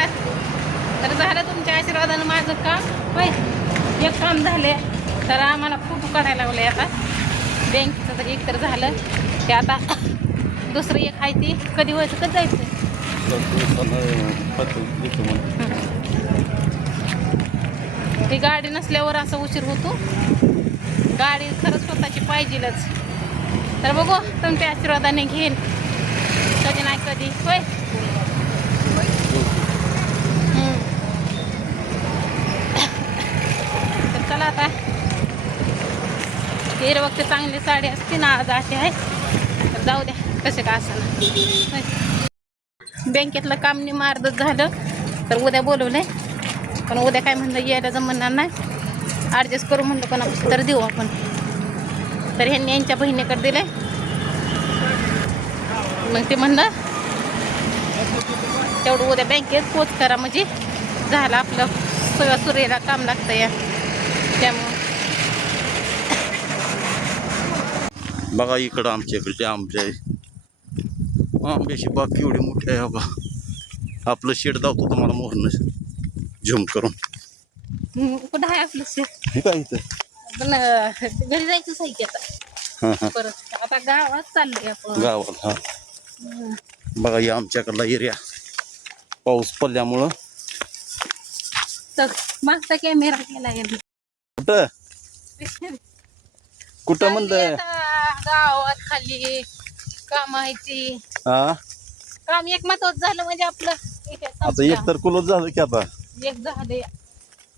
नमस्कार. तर झालं तुमच्या आशीर्वादानं माझं काम होय. एक काम झाले तर आम्हाला फोटो काढायला लावले. आता बँकेचं तर एक तर झालं ते आता दुसरं एक आहे ती कधी व्हायचं कधी जायचं. ती गाडी नसल्यावर असं उशीर होतो. गाडी खरंच स्वतःची पाहिजेलच. तर बघू तुमच्या आशीर्वादाने घेईन कधी नाही कधी होय. तर चला आता हे वक्त चांगली साडी असते ना आज अशी आहे. तर जाऊ द्या कसे का असं. बँकेतलं काम निमार्दच झालं तर उद्या बोलवलंय. पण उद्या काय म्हणलं यायला जमणार नाही. ॲडजस्ट करू म्हणलं कोणापासून तर देऊ आपण. तर ह्यांनी यांच्या बहिणीकडे दिले. मग ते म्हणलं तेवढं उद्या बँकेत पोच करा म्हणजे झालं आपलं सगळं सुरेला काम लागतं या. त्यामुळं बघा इकडं आमच्याकडे आंबे आंब्याची बाग केवढी मोठी आहे. बघा आपलं शेड दावतो तुम्हाला मोहरनं झूम करून. कुठं आहे आपलं शेत हे काय इथं पण घरी जायचं आहे की आता. परत आता गावात चाललोय आपण गावात. हा बघा या आमच्याकडला एरिया पाऊस पडल्यामुळं तर मागचा कॅमेरा केला कुठं कुठं म्हणलं गावात खाली काम आहे ती. हा काम एक महत्वाचं झालं म्हणजे आपलं आता एक तर कुलत झालं की आता एक झाले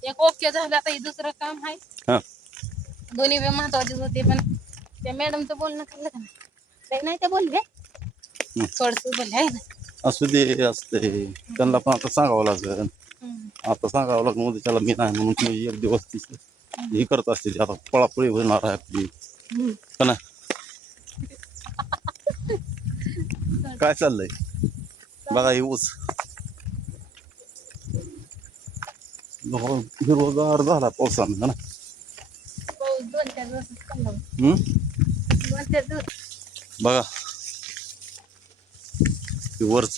एक ओके झालं. आता हे दुसरं काम आहे. हा दोन्ही बी महत्वाचेच होते पण त्या मॅडमचं बोलणं खाल्लं का नाही ते बोलले थोडस बोलले आहे ना. असू दे असते त्यांना पण आता सांगावं लागेल. आता सांगावं लागेल मध्ये त्याला मी नाही म्हणून तुम्ही एक दिवस तिचं हे करत असते. आता पळापळी होणार आहे आपली का ना. काय चाललंय बघा हे ऊस हिरवगार झाला पावसानं ना. दोन-चार दिवस बघा वरच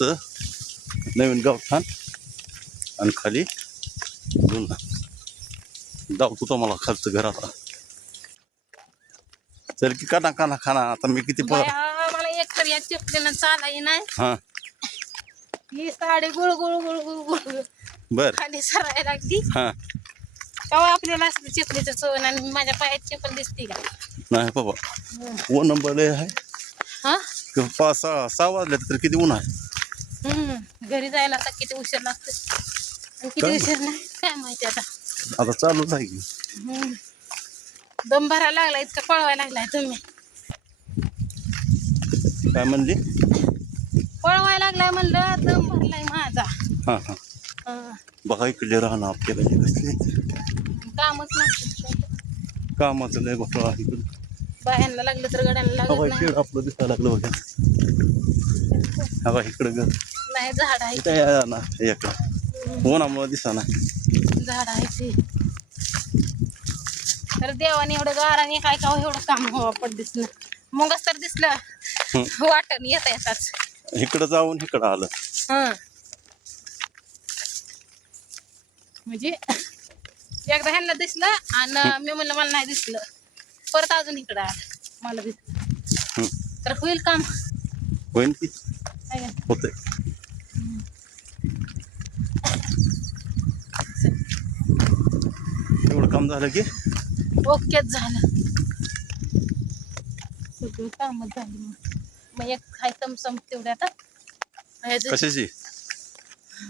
नवीन गावठाण आणि खाली जुना दावतो तुम्हाला खालचं घर. आता चल की काना काना खाना. आता मी किती मला एक तर या चिपलीनं चालाय नाही. हा ही साडी गुळ गुळ गुळ गुळ गुळ बर खाली सरायला लागली. हा तेव्हा आपल्याला असं चिपलीचं चवण आणि माझ्या पायात चिपल दिसते का नाही बाबा ऊन नंबर आहे. हा 5-6 वाजले तर किती ऊन आहे. घरी जायला आता किती उशीर लागतो आणि किती उशीर नाही काय माहिती. आता चालूच आहे की दम भरायला लागला इतका पळवायला लागलाय तुम्ही. काय म्हणली पळवायला लागलाय म्हणलं दम भरलाय माझा. हा हा बघा इकडे राहणं आपल्याकडे कसले कामच नाही कामाचं लय बघा इकडे बायांना लागलं तर गड्यांना लागत नाही. शेड आपलं दिसायला लागलं बघा. हा इकडे घर नाही झाड आहे इथं ना एक उन्हामुळे दिसा ना झाड आहे ते. तर देवाने एवढं गाराने काय का एवढं काम हवा पड दिसलं मगच तर दिसलं वाटण येता येताच इकडं जाऊन इकडं आलं. म्हणजे एकदा ह्यांना दिसलं आणि मी म्हणलं मला नाही दिसलं परत अजून इकडं आलं मला दिसलं तर होईल काम होईन की आहे का? होतंय. एवढं काम झालं की ओकेच झालं सगळं कामच झाली. मग एक हाय समसम तेवढे आता कशाची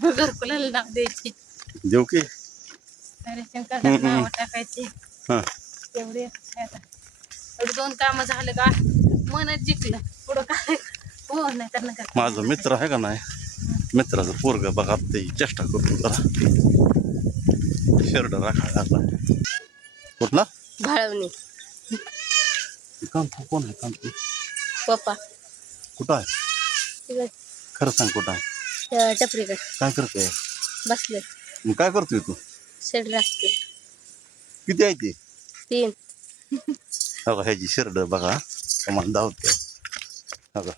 घरकुलाला नाव द्यायची देऊ की रेशन कार्डात नाव टाकायची हा तेवढे आता एवढे 2 कामं झालं का मनच जिंकलं पुढं काय हो नाही तर नका. माझा मित्र आहे का नाही मित्राचं पोरग बघा ते चेष्टा करतो जरा शर्ट राखायला कुठला भाळवणी कांतो कोण आहे कांतो पप्पा कुठं आहे खरं सांग कुठं आहे टपरीकडे काय करतोय बसले मग काय करतोय तू शेड राखते किती आहे ते 3 बघा ह्याची शर्ट बघा तुम्हाला धावते बघा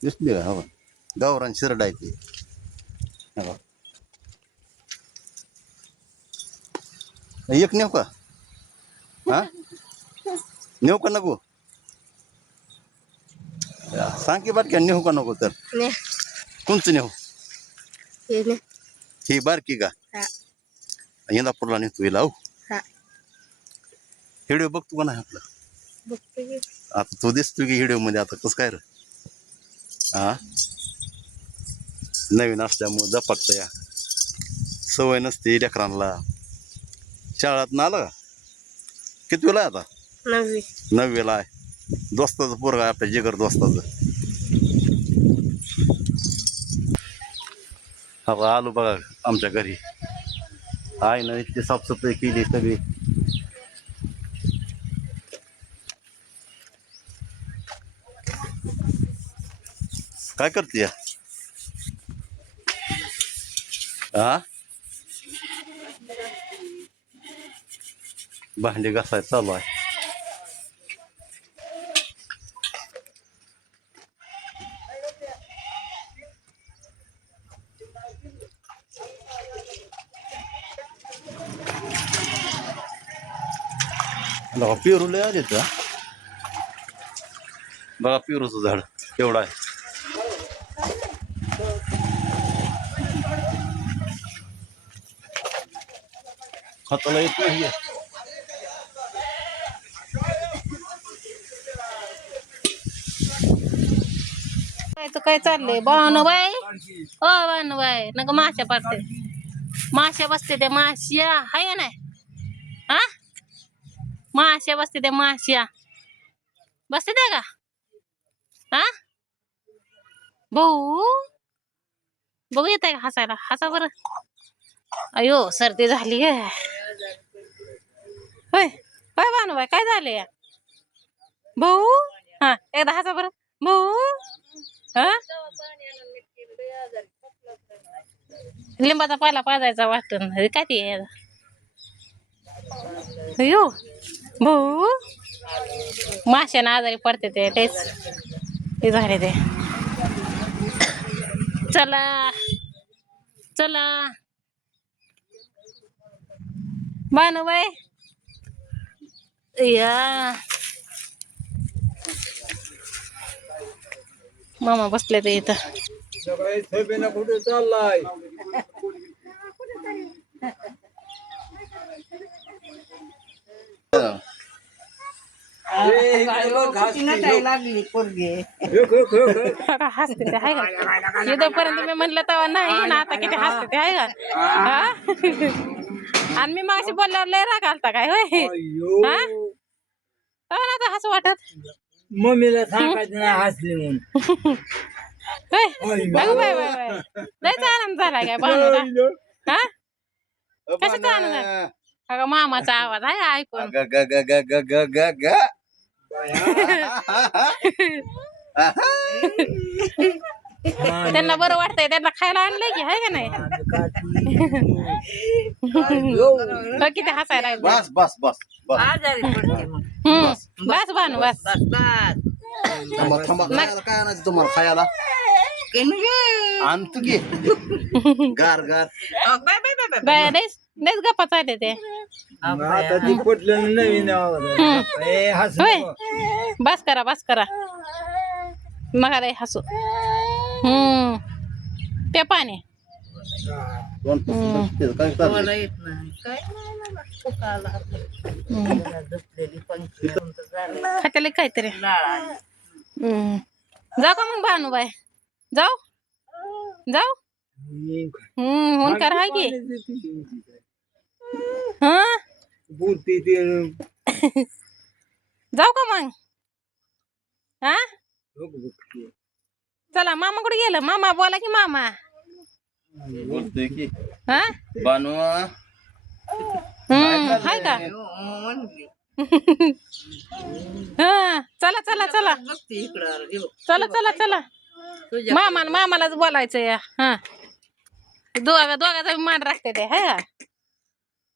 दिसली का बघा गावरान शर्ट आहे ते हा. एक नेऊ का हा नेऊ का नको सांग की बारक्या नेऊ का नको तर कोणचं नेऊ ही बारकी का इंदापूरला नेतो हिला व्हिडिओ बघतो का नाही आपला आता तो दिसतो की व्हिडिओ मध्ये आता कसं काय रे हा नवीन असल्यामुळे जपाकत या सवय नसते लेकरांना शाळात ना आला का किती वेळा आता 9वीला आहे दोस्ताचं पोरगा आहे आपल्या जिगर दोस्ताचं आता आलो बघा आमच्या घरी आहे ना इतकी साफसफाई केली सगळी काय करते हा भांडी घासायला चालू आहे बघा पेरू लय आले तर बघा पेरूचं झाड केवढं आहे हाताला येत नाही काय चाललंय बाय ओ बाय नका माश्या पडते माश्या बसते त्या माश्या हाय ना हा माश्या बसते त्या माश्या बसते त्या का हा भाऊ बघू येत आहे का हसायला हसा बरं अयो सर्दी झाली ग होय काय बाय काय झाले भाऊ हा एकदा हसा बरं भाऊ हा लिंबाचा पाला पाजायचा वाटून काय ते अयो भाऊ माश्यानं आजारी पडते ते तेच ते झाले ते चला चला बाय या मामा बसले ते इथं कुठे चाललाय लागली पोरगे हसते ते आहे का इथपर्यंत मी म्हणलं तेव्हा नाही ना आता किती हसते ते आहे का आणि मी मागाशी बोलल्यावर लय राग आलता काय होय हा तेव्हा आता हसू वाटत मम्मीला सांगायचं नाही हसली म्हणून बाय लयच आनंद झाला काय बाणूला हा कशाचा आनंद झाला अगं मामाचा आवाज आहे ऐकून त्यांना बरं वाटतंय त्यांना खायला आणलंय की आहे का नाही किती हसायला लागले. बस बस बस बस बस बानू बस थांबा थांबा खायला काय आणायचं तुम्हाला खायला आणतो की गार गार लयच गप्पा चालले ते आता ती पटलं नवीन हस होय बस करा मग लय हसू ते पाणी काय चाललंय? खात्याला काहीतरी जाऊ का मग भानुबाई जाऊ होऊन कर हाय की हा बोलते ते जाऊ का मग हा चला मामा कुठे गेलं मामा बोला की मामा बोलतोय की हा बानू हाय का हा चला मामालाच बोलायचं या हा दोघाचा मान राखते ते हा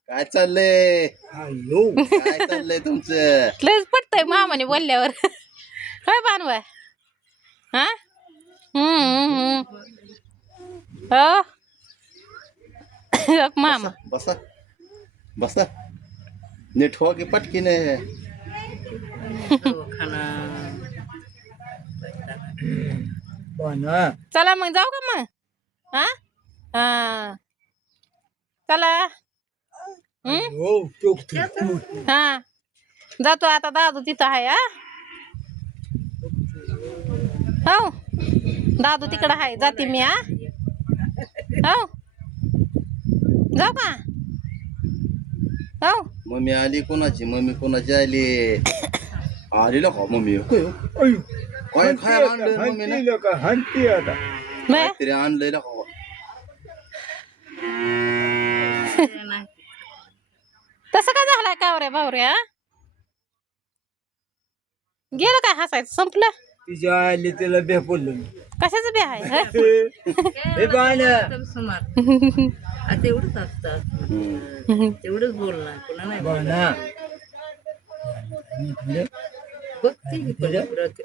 काय चाललंय काय चाललंय तुमचं लयच पटतय मामाने बोलल्यावर काय बानवाय हा हो मामा बसा बसा नीट हो की पटकीने चला मग जाऊ का मग हा हा चला हा जातो आता दादू तिथं आहे हा हो दादू तिकडं आहे जाते मी हो जाऊ का हो मम्मी आली कोणाची मम्मी कोणाची आली आली का मम्मी काय खायला आणलं मम्मीने काहीतरी आणलंय का तसं काय झालाय कावऱ्या बावऱ्या गेलं काय हसायचं संपलं तिच्या आली तिला बेपडलं कशाचं बी आहे हे पाहिलं तेवढंच असतं तेवढंच बोलणार पुन्हा नाही बाणा बघते